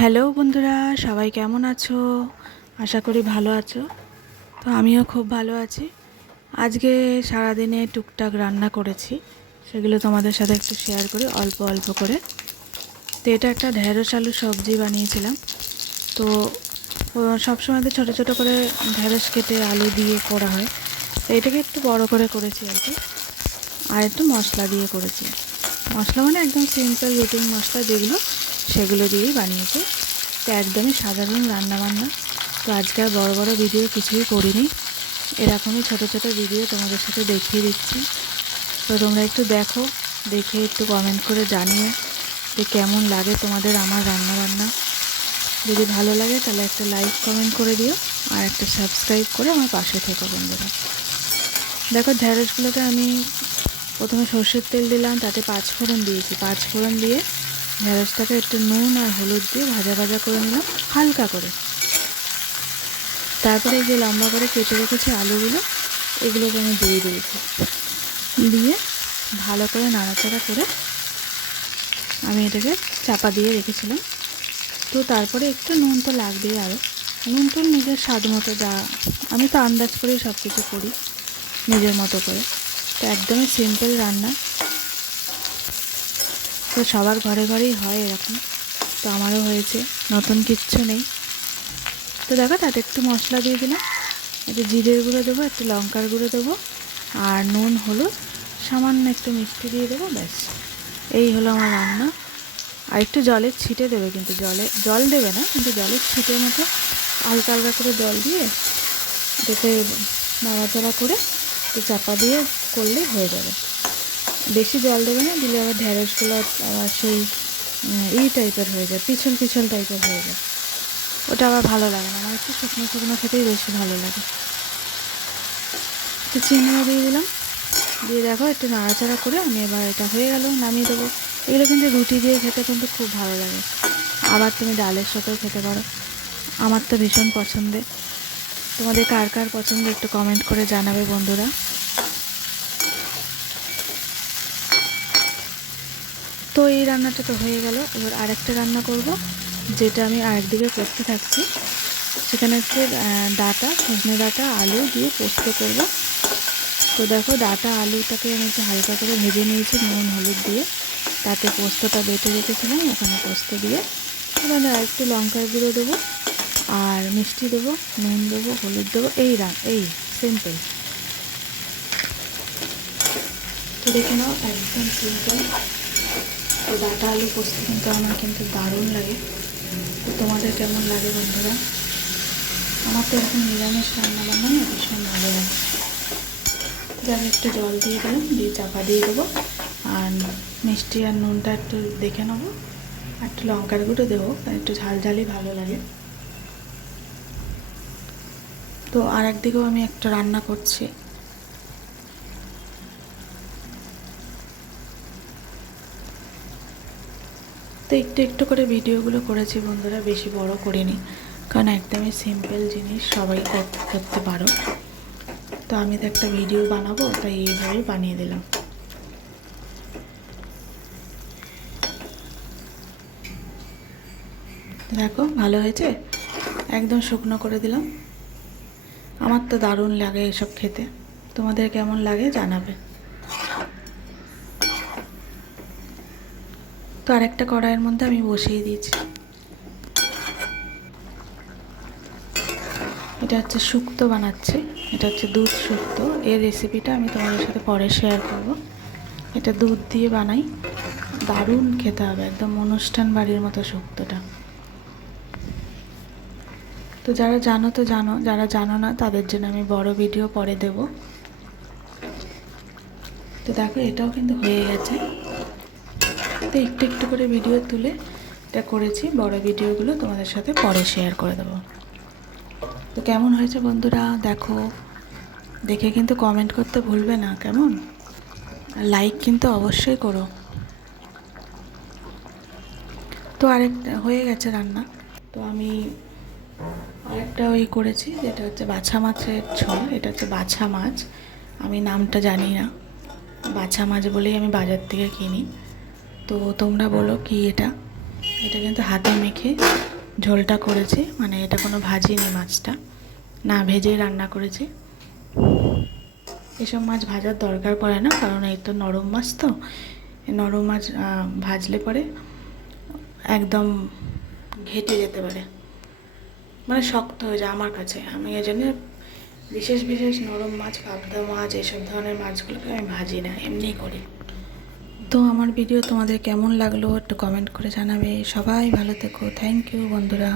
Hello বন্ধুরা, সবাই কেমন আছো? আশা করি ভালো আছো। তো আমিও খুব ভালো আছি। আজকে সারাদিনে টুকটাক রান্না করেছি, সেগুলো তোমাদের সাথে একটু শেয়ার করি অল্প অল্প করে। তো এটা একটা ঢেঁড়স আলু সবজি বানিয়েছিলাম। তো সবসময় তো ছোটো ছোটো করে ঢেঁড়স কেটে আলু দিয়ে করা হয়, তো এটাকে একটু বড় করে করেছি আর কি। আর একটু মশলা দিয়ে করেছি। মশলা মানে একদম সিম্পল রুটিন মশলা যেগুলো, সেগুলো দিয়েই বানিয়েছি। তো একদমই সাধারণ রান্নাবান্না। তো আজকে আর বড় বড় ভিডিও কিছুই করিনি, এরকমই ছোট ছোট ভিডিও তোমাদের সাথে দেখিয়ে দিচ্ছি। তো তোমরা একটু দেখো, দেখে একটু কমেন্ট করে জানিও যে কেমন লাগে তোমাদের আমার রান্নাবান্না। যদি ভালো লাগে তাহলে একটা লাইক কমেন্ট করে দিও, আর একটা সাবস্ক্রাইব করে আমার পাশে থেকো বন্ধুরা। দেখো, ঢেঁড়সগুলোকে আমি প্রথমে সর্ষের তেল দিলাম, তাতে পাঁচফোড়ন দিয়েছি। পাঁচফোড়ন দিয়ে ঢেঁড়সটাকে একটু নুন আর হলুদ দিয়ে ভাজা ভাজা করে নিলাম হালকা করে। তারপরে এই যে লম্বা করে কেটে রেখেছি আলুগুলো, এগুলোকে আমি দিয়ে দিয়েছি। দিয়ে ভালো করে নাড়াচাড়া করে আমি এটাকে চাপা দিয়ে রেখেছিলাম। তো তারপরে একটু নুন তো লাগবেই, আরও নুন টুন নিজের স্বাদ মতো, যা আমি তো আন্দাজ করেই সব কিছু করি নিজের মতো করে। তো একদমই সিম্পল রান্না। তো সবার ঘরে ঘরেই হয় এরকম, তো আমারও হয়েছে, নতুন কিচ্ছু নেই। তো দেখো, তাতে একটু মশলা দিয়ে দিলাম, একটু জিরের গুঁড়ো দেবো, একটু লঙ্কার গুঁড়ো দেবো, আর নুন হলুদ সামান্য একটু মিষ্টি দিয়ে দেবো, ব্যাস। এই হলো আমার রান্না। আর একটু জলের ছিটে দেবে, কিন্তু জল দেবে না, কিন্তু জলের ছিটে মতো হালকা হালকা করে জল দিয়ে এটাকে নাড়াচাড়া করে একটু চাপা দিয়ে করলেই হয়ে যাবে। বেশি জল দেবে না, দিলে আবার ঢেঁড়সগুলো আবার সেই এই টাইপের হয়ে যায়, পিছল পিছল টাইপের হয়ে যায়। ওটা আবার ভালো লাগে না, আমার একটু শুকনো শুকনো খেতেই বেশি ভালো লাগে। একটু চিনিও দিয়ে দিলাম, দিয়ে দেখো একটু নাড়াচাড়া করে আমি এবার এটা হয়ে গেল, নামিয়ে দেবো। এগুলো কিন্তু রুটি দিয়ে খেতে কিন্তু খুব ভালো লাগে, আবার তুমি ডালের সাথেও খেতে পারো। আমার তো ভীষণ পছন্দের। তোমাদের কার কার পছন্দ একটু কমেন্ট করে জানাবে বন্ধুরা। তো এই রান্নাটা তো হয়ে গেল, এবার আরেকটা রান্না করব, যেটা আমি আরেকদিকে করতে থাকছি। সেখানে হচ্ছে ডাঁটা, সজনে ডাঁটা আলু দিয়ে পোস্ত করব। তো দেখো, ডাঁটা আলুটাকে আমি একটু হালকা করে ভেজে নিয়েছি নুন হলুদ দিয়ে, তাতে পোস্তটা বেটে রেখেছিলাম, ওখানে পোস্ত দিয়ে এবার একটু লঙ্কার গুঁড়ো দেবো, আর মিষ্টি দেবো, নুন দেবো, হলুদ দেবো, এই সিম্পল। তো দেখে নাও, একদম সিম্পল। তো ডাঁটা আলু পোস্ত কিন্তু আমার কিন্তু দারুণ লাগে। তো তোমাদের কেমন লাগে বন্ধুরা? আমার তো এরকম নিরামিষ রান্না বান্না না ভীষণ ভালো লাগে। আমি একটু জল দিয়ে দিলাম, দিয়ে চাপা দিয়ে দেবো, আর মিষ্টি আর নুনটা একটু দেখে নেবো, আর একটু লঙ্কার গুঁড়ো দেবো, একটু ঝাল ঝালই ভালো লাগে। তো আর একদিকেও আমি একটা রান্না করছি। তো একটু একটু করে ভিডিওগুলো করেছি বন্ধুরা, বেশি বড় করিনি, কারণ একদমই সিম্পল জিনিস, সবাই করতে পারো। তো আমি তো একটা ভিডিও বানাবো, তাই এইভাবেই বানিয়ে দিলাম। দেখো, ভালো হয়েছে, একদম শুকনো করে দিলাম। আমার তো দারুণ লাগে এসব খেতে, তোমাদের কেমন লাগে জানাবে। তো আরেকটা কড়াইয়ের মধ্যে আমি বসিয়ে দিয়েছি। এটা হচ্ছে শুক্তো বানাচ্ছি, এটা হচ্ছে দুধ শুক্তো। এর রেসিপিটা আমি তোমাদের সাথে পরে শেয়ার করব। এটা দুধ দিয়ে বানাই, দারুণ খেতে হবে, একদম অনুষ্ঠান বাড়ির মতো শুক্তোটা। তো যারা জানো তো জানো, যারা জানো না তাদের জন্য আমি বড় ভিডিও পরে দেব। তো দেখো, এটাও কিন্তু হয়ে গেছে। তো একটু একটু করে ভিডিও তুলে এটা করেছি, বড় ভিডিওগুলো তোমাদের সাথে পরে শেয়ার করে দেবো। তো কেমন হয়েছে বন্ধুরা দেখো, দেখে কিন্তু কমেন্ট করতে ভুলবে না কেমন, আর লাইক কিন্তু অবশ্যই করো। তো আরেকটা হয়ে গেছে রান্না। তো আমি আরেকটা ওই করেছি, যেটা হচ্ছে বাছা মাছের ঝোল। এটা হচ্ছে বাছা মাছ, আমি নামটা জানি না, বাছা মাছ বলেই আমি বাজার থেকে কিনি। তো তোমরা বলো কি এটা। এটা কিন্তু হাতে মেখে ঝোলটা করেছি, মানে এটা কোনো ভাজিনি, মাছটা না ভেজেই রান্না করেছি। এসব মাছ ভাজার দরকার পড়ে না, কারণ এই তো নরম মাছ, তো নরম মাছ ভাজলে পরে একদম ঘেটে যেতে পারে, মানে শক্ত হয়ে যায় আমার কাছে। আমি এই জন্য বিশেষ বিশেষ নরম মাছ, পাবদা মাছ, এইসব ধরনের মাছগুলোকে আমি ভাজি না, এমনিই করি। তো আমার ভিডিও তোমাদের কেমন লাগলো একটু কমেন্ট করে জানাবে। সবাই ভালো থেকো। থ্যাংক ইউ বন্ধুরা।